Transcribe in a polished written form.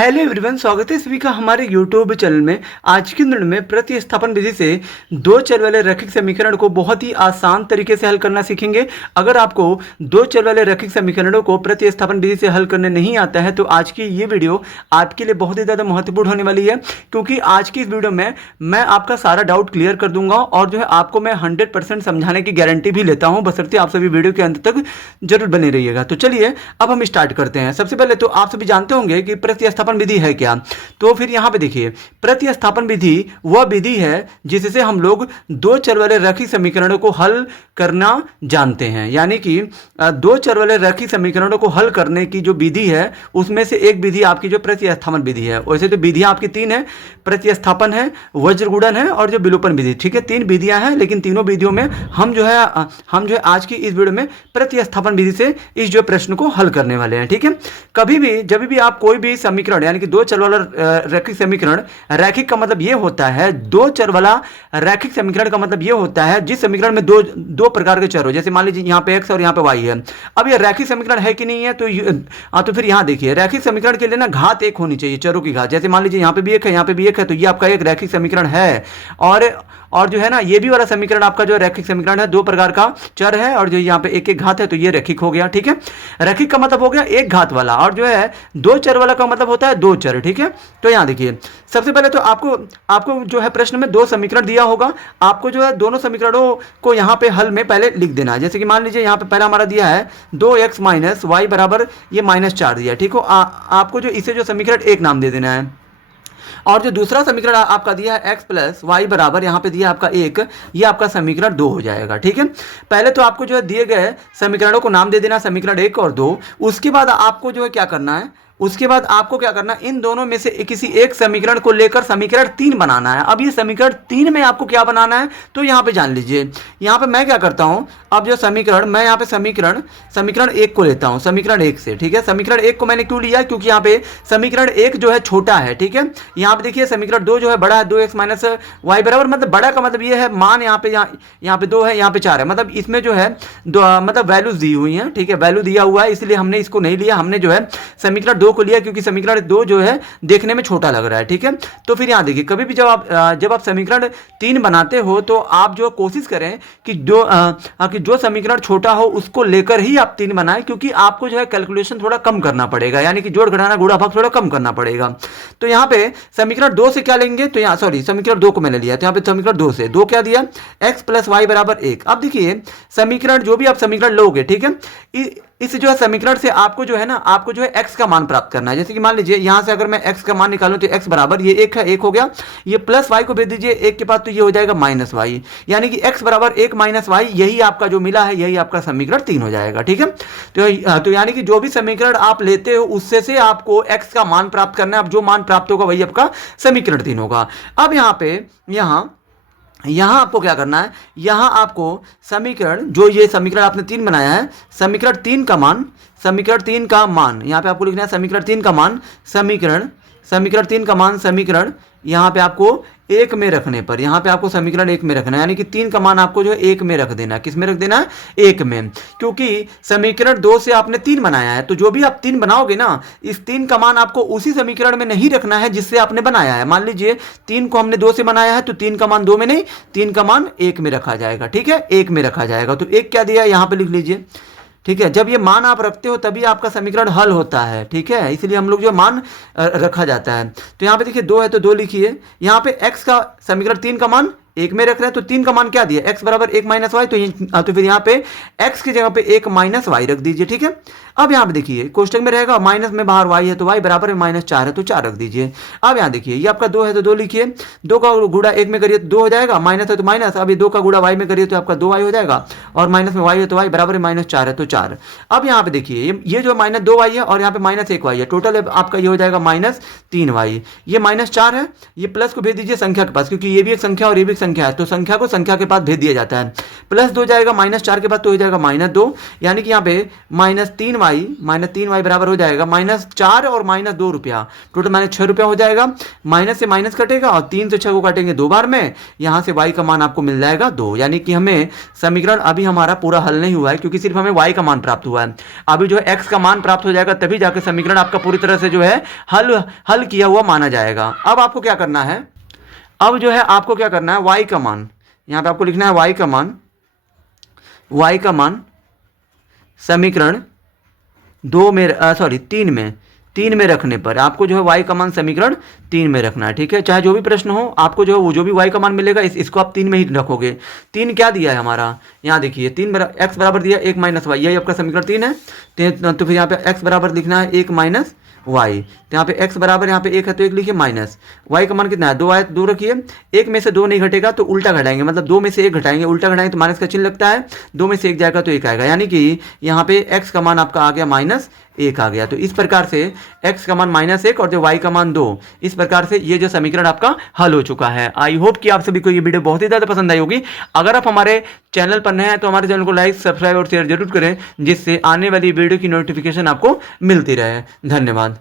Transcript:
Hello everyone, स्वागत है सभी का हमारे यूट्यूब चैनल में। आज की वीडियो में प्रतिस्थापन विधि से दो चर वाले रैखिक समीकरण को बहुत ही आसान तरीके से हल करना सीखेंगे। अगर आपको दो चर वाले रैखिक समीकरणों को प्रतिस्थापन विधि से हल करने नहीं आता है तो आज की ये वीडियो आपके लिए बहुत ही ज़्यादा महत्वपूर्ण होने वाली है, क्योंकि आज की इस वीडियो में मैं आपका सारा डाउट क्लियर कर दूंगा और जो है आपको मैं 100% समझाने की गारंटी भी लेता हूँ, बशर्ते आप सभी वीडियो के अंत तक जरूर बने रहिएगा। तो चलिए अब हम स्टार्ट करते हैं। सबसे पहले तो आप सभी जानते होंगे कि प्रतिस्थापन विधि है क्या। तो फिर यहां पे देखिए, प्रतिस्थापन विधि वह विधि है जिससे हम लोग दो चर वाले रैखिक समीकरणों को हल करना जानते हैं। यानी कि दो चर वाले रैखिक समीकरणों को हल करने की जो विधि है उसमें से एक विधि आपकी जो प्रतिस्थापन विधि है। वैसे तो विधियां आपकी तीन है, प्रतिस्थापन है, वज्रगुणन है और जो विलोपन विधि। ठीक है, तीन विधियां हैं, लेकिन तीनों विधियों में हम जो है आज की इस वीडियो में प्रतिस्थापन विधि से इस जो प्रश्न को हल करने वाले हैं। ठीक है, कभी भी जब भी आप कोई भी समीकरण यानी कि दो चर वाला रैखिक समीकरण, रैखिक का मतलब ये होता है, दो चर वाला रैखिक समीकरण का मतलब ये होता है जिस समीकरण में दो प्रकार के चर हो। जैसे मान लीजिए यहाँ पे x और यहाँ पे y है। अब ये रैखिक समीकरण है कि नहीं है, तो फिर यहाँ देखिए, रैखिक समीकरण के लिए ना घात एक होनी चाहिए, चरों की घात। जैसे मान लीजिए यहाँ पे भी एक है, यहाँ पे भी एक है, तो ये आपका एक रैखिक समीकरण है। और जो है ना, ये भी वाला समीकरण आपका जो रैखिक समीकरण है, दो प्रकार का चर है और जो यहाँ पे एक एक घात है, तो ये रैखिक हो गया। ठीक है, रैखिक का मतलब हो गया एक घात वाला, और जो है दो चर वाला का मतलब होता है दो चर। ठीक है, तो यहाँ देखिए, सबसे पहले तो आपको जो है प्रश्न में दो समीकरण दिया होगा, आपको जो है दोनों समीकरणों को यहाँ पे हल में पहले लिख देना है। जैसे कि मान लीजिए यहाँ पे पहला हमारा दिया है 2x माइनस वाई बराबर ये -4 दिया। ठीक हो, आपको जो इसे जो समीकरण एक नाम दे देना है। और जो दूसरा समीकरण आपका दिया है x प्लस वाई बराबर यहाँ पे दिया आपका एक, ये आपका समीकरण 2 हो जाएगा। ठीक है, पहले तो आपको जो है दिए गए समीकरणों को नाम दे देना, समीकरण 1 और 2। उसके बाद आपको जो है क्या करना है, इन दोनों में से किसी एक समीकरण को लेकर समीकरण 3 बनाना है। अब ये समीकरण 3 में आपको क्या बनाना है, तो यहाँ पे जान लीजिए। यहाँ पे मैं क्या करता हूँ, अब जो समीकरण, मैं यहाँ पे समीकरण 1 को लेता हूँ, समीकरण 1 से। ठीक है, समीकरण 1 को मैंने क्यों लिया, क्योंकि यहाँ पे समीकरण 1 जो है छोटा है। ठीक है, यहाँ पे देखिए समीकरण 2 जो है बड़ा है, 2x माइनस वाई बराबर, मतलब बड़ा का मतलब ये है मान यहाँ पे 2 है, यहाँ पे 4 है, मतलब इसमें जो है मतलब वैल्यूज दी हुई है। ठीक है, वैल्यू दिया हुआ है, इसलिए हमने इसको नहीं लिया, हमने जो है समीकरण 2 को लिया, क्योंकि समीकरण 2 जो है देखने में छोटा लग रहा है। ठीक है, तो फिर यहां देखिए, कभी भी जब आप समीकरण 3 बनाते हो तो आप जो कोशिश करें कि जो समीकरण छोटा हो उसको लेकर ही आप 3 बनाएं, क्योंकि आपको जो है कैलकुलेशन थोड़ा कम करना पड़ेगा, यानी कि जोड़ घटाना गुणा भाग थोड़ा कम करना पड़ेगा। तो यहाँ पे समीकरण 2 से क्या लेंगे, तो यहाँ समीकरण 2 को मैंने लिया, तो यहाँ पे समीकरण 2 से 2 क्या दिया, x प्लस वाई बराबर 1। अब देखिए समीकरण, जो भी आप समीकरण लोगे, ठीक है, इस जो है समीकरण से आपको जो है x का मान प्राप्त करना है। जैसे कि मान लीजिए यहाँ से अगर मैं x का मान निकालूं तो x बराबर ये 1 है, 1 हो गया, ये प्लस y को भेज दीजिए 1 के बाद, तो ये हो जाएगा माइनस वाई, यानी कि x बराबर 1 माइनस वाई, यही आपका जो मिला है, यही आपका समीकरण 3 हो जाएगा। ठीक है, तो यानी कि जो भी समीकरण आप लेते हो उससे से आपको x का मान प्राप्त करना है। अब जो मान प्राप्त होगा वही आपका समीकरण 3 होगा। अब यहाँ आपको क्या करना है, यहाँ आपको समीकरण, जो ये समीकरण आपने 3 बनाया है, समीकरण 3 का मान यहाँ पे आपको लिखना है, समीकरण 3 का मान, समीकरण यहाँ पे आपको 1 में रखने पर, यहाँ पे आपको समीकरण 1 में रखना है, यानी कि 3 का मान आपको जो है 1 में रख देना है। किस में रख देना है, 1 में, क्योंकि समीकरण 2 से आपने 3 बनाया है, तो जो भी आप 3 बनाओगे ना, इस 3 का मान आपको उसी समीकरण में नहीं रखना है जिससे आपने बनाया है। मान लीजिए 3 को हमने 2 से बनाया है, तो 3 का मान 2 में नहीं, 3 का मान 1 में रखा जाएगा। ठीक है, 1 में रखा जाएगा, तो 1 क्या दिया है यहाँ पे लिख लीजिए। ठीक है, जब ये मान आप रखते हो तभी आपका समीकरण हल होता है। ठीक है, इसलिए हम लोग जो मान रखा जाता है। तो यहाँ पे देखिए 2 है तो 2 लिखिए, यहाँ पे x का समीकरण 3 का मान 1 में रख रहे हैं, तो 3 का मान क्या दिया, x बराबर 1 माइनस वाई, तो फिर यहाँ पे x की जगह पे 1 माइनस वाई रख दीजिए। ठीक है, अब यहाँ पे देखिए कोष्टक में रहेगा, माइनस में बाहर y है तो y बराबर में -4 है, तो 4 रख दीजिए। अब यहाँ देखिए, ये आपका 2 है तो 2 लिखिए, 2 का गुणा 1 में करिए तो 2 हो जाएगा, माइनस है तो माइनस, अब ये 2 का गुणा y में करिए तो आपका 2y हो जाएगा, और माइनस में y है तो y बराबर में -4 है, तो 4। अब यहाँ पे देखिए, ये जो -2y है और यहाँ पे -1y है, टोटल आपका ये हो जाएगा -3y, ये -4 है, ये प्लस को भेज दीजिए संख्या के पास, क्योंकि ये भी एक संख्या और ये भी एक संख्या है तो संख्या को संख्या के पास भेज दिया जाता है। +2 जाएगा -4 के बाद तो हो जाएगा -2, यानी कि यहाँ पे -3y बराबर हो जाएगा -4 और -2 रुपया, टोटल -6 रुपया हो जाएगा। माइनस से माइनस कटेगा और 3 से 6 को काटेंगे 2 बार में, यहाँ से y का मान आपको मिल जाएगा 2। यानी कि हमें समीकरण अभी हमारा पूरा हल नहीं हुआ है क्योंकि सिर्फ हमें y का मान प्राप्त हुआ है। अभी जो है x का मान प्राप्त हो जाएगा तभी जाकर समीकरण आपका पूरी तरह से जो है हल किया हुआ माना जाएगा। अब आपको क्या करना है, अब जो है आपको क्या करना है, y का मान यहाँ पे आपको लिखना है y का मान समीकरण 3 में रखने पर आपको जो है y का मान समीकरण 3 में रखना है। ठीक है, चाहे जो भी प्रश्न हो आपको जो है वो जो भी y का मान मिलेगा इसको आप 3 में ही रखोगे। 3 क्या दिया है हमारा, यहाँ देखिए 3 x बराबर दिया 1 - y, यही आपका समीकरण 3 है। तो फिर यहाँ पे x बराबर लिखना है 1 - y, तो यहाँ पे x बराबर यहाँ पे 1 है तो 1 लिखिए माइनस y का मान कितना है 2 आया, 2 रखिए। 1 में से 2 नहीं घटेगा तो उल्टा घटाएंगे, मतलब 2 में से 1 घटाएंगे, उल्टा घटाएंगे तो माइनस का चिन्ह लगता है, 2 में से 1 जाएगा तो 1 आएगा, यानी कि यहाँ पे x का मान आपका आ गया -1 आ गया। तो इस प्रकार से x का मान -1 और जो y का मान 2, इस प्रकार से ये जो समीकरण आपका हल हो चुका है। आई होप कि आप सभी को ये वीडियो बहुत ही ज़्यादा पसंद आई होगी। अगर आप हमारे चैनल पर नए हैं तो हमारे चैनल को लाइक, सब्सक्राइब और शेयर जरूर करें, जिससे आने वाली वीडियो की नोटिफिकेशन आपको मिलती रहे। धन्यवाद।